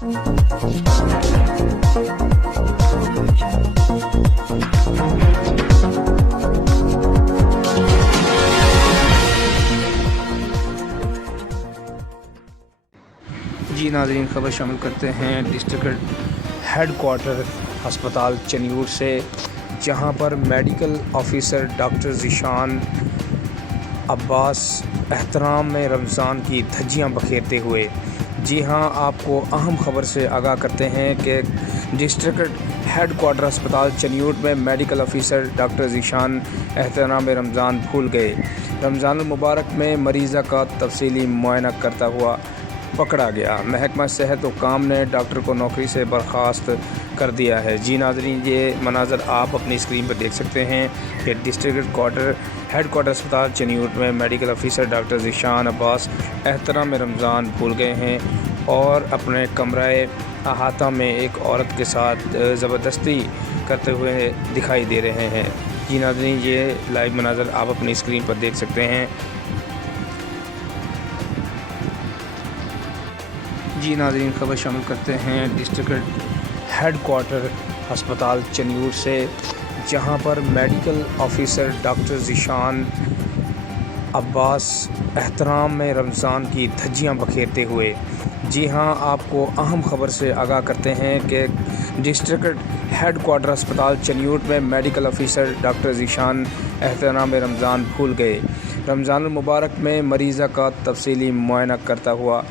جی ناظرین، خبر شامل کرتے ہیں ڈسٹرکٹ ہیڈ کوارٹر ہسپتال چنیور سے، جہاں پر میڈیکل آفیسر ڈاکٹر ذیشان عباس احترام میں رمضان کی دھجیاں بکھیرتے ہوئے۔ جی ہاں، آپ کو اہم خبر سے آگاہ کرتے ہیں کہ ڈسٹرکٹ ہیڈ کوارٹر ہسپتال چنیور میں میڈیکل آفیسر ڈاکٹر ذیشان احترام رمضان بھول گئے۔ رمضان المبارک میں مریضہ کا تفصیلی معائنہ کرتا ہوا پکڑا گیا۔ محکمہ صحت و کام نے ڈاکٹر کو نوکری سے برخاست کر دیا ہے۔ جی ناظرین، یہ مناظر آپ اپنی اسکرین پر دیکھ سکتے ہیں کہ ڈسٹرکٹ ہیڈ کوارٹر ہسپتال چنیور میں میڈیکل آفیسر ڈاکٹر ذیشان عباس احترام رمضان بھول گئے ہیں اور اپنے کمرہ احاطہ میں ایک عورت کے ساتھ زبردستی کرتے ہوئے دکھائی دے رہے ہیں۔ جی ناظرین، یہ لائیو مناظر آپ اپنی اسکرین پر دیکھ سکتے ہیں۔ جی ناظرین، خبر شامل کرتے ہیں ڈسٹرکٹ ہیڈ کوارٹر ہسپتال چنیور سے، جہاں پر میڈیکل آفیسر ڈاکٹر ذیشان عباس احترام میں رمضان کی دھجیاں بکھیرتے ہوئے۔ جی ہاں، آپ کو اہم خبر سے آگاہ کرتے ہیں کہ ڈسٹرکٹ ہیڈ کوارٹر ہسپتال چنیور میں میڈیکل آفیسر ڈاکٹر ذیشان احترام رمضان بھول گئے۔ رمضان المبارک میں مریضہ کا تفصیلی معائنہ کرتا ہوا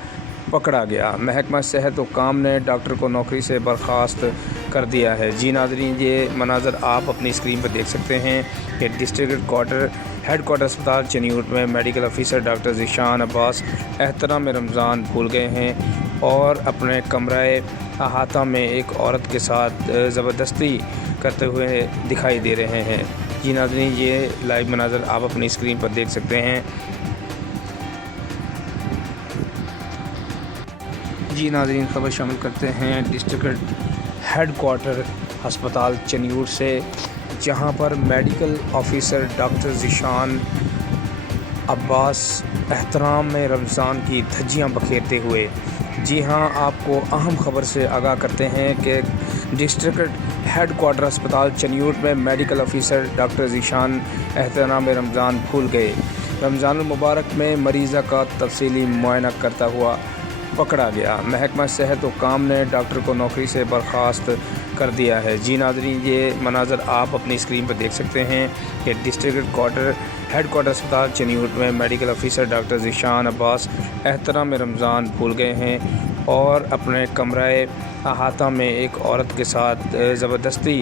پکڑا گیا۔ محکمہ صحت و کام نے ڈاکٹر کو نوکری سے برخاست کر دیا ہے۔ جی ناظرین، یہ مناظر آپ اپنی اسکرین پر دیکھ سکتے ہیں کہ ڈسٹرکٹ ہیڈ کوارٹر ہسپتال چنیور میں میڈیکل آفیسر ڈاکٹر ذیشان عباس احترام رمضان بھول گئے ہیں اور اپنے کمرہ احاطہ میں ایک عورت کے ساتھ زبردستی کرتے ہوئے دکھائی دے رہے ہیں۔ جی ناظرین، یہ لائیو مناظر آپ اپنی اسکرین پر دیکھ سکتے ہیں۔ جی ناظرین، خبر شامل کرتے ہیں ڈسٹرکٹ ہیڈ کوارٹر ہسپتال چنیور سے، جہاں پر میڈیکل آفیسر ڈاکٹر ذیشان عباس احترام میں رمضان کی دھجیاں بکھیرتے ہوئے۔ جی ہاں، آپ کو اہم خبر سے آگاہ کرتے ہیں کہ ڈسٹرکٹ ہیڈ کوارٹر ہسپتال چنیور میں میڈیکل آفیسر ڈاکٹر ذیشان احترام رمضان بھول گئے۔ رمضان المبارک میں مریضہ کا تفصیلی معائنہ کرتا ہوا پکڑا گیا۔ محکمہ صحت و کام نے ڈاکٹر کو نوکری سے برخاست کر دیا ہے۔ جی ناظرین، یہ مناظر آپ اپنی اسکرین پر دیکھ سکتے ہیں کہ ڈسٹرکٹ ہیڈ کوارٹر ہسپتال چنیور میں میڈیکل آفیسر ڈاکٹر ذیشان عباس احترام رمضان بھول گئے ہیں اور اپنے کمرہ احاطہ میں ایک عورت کے ساتھ زبردستی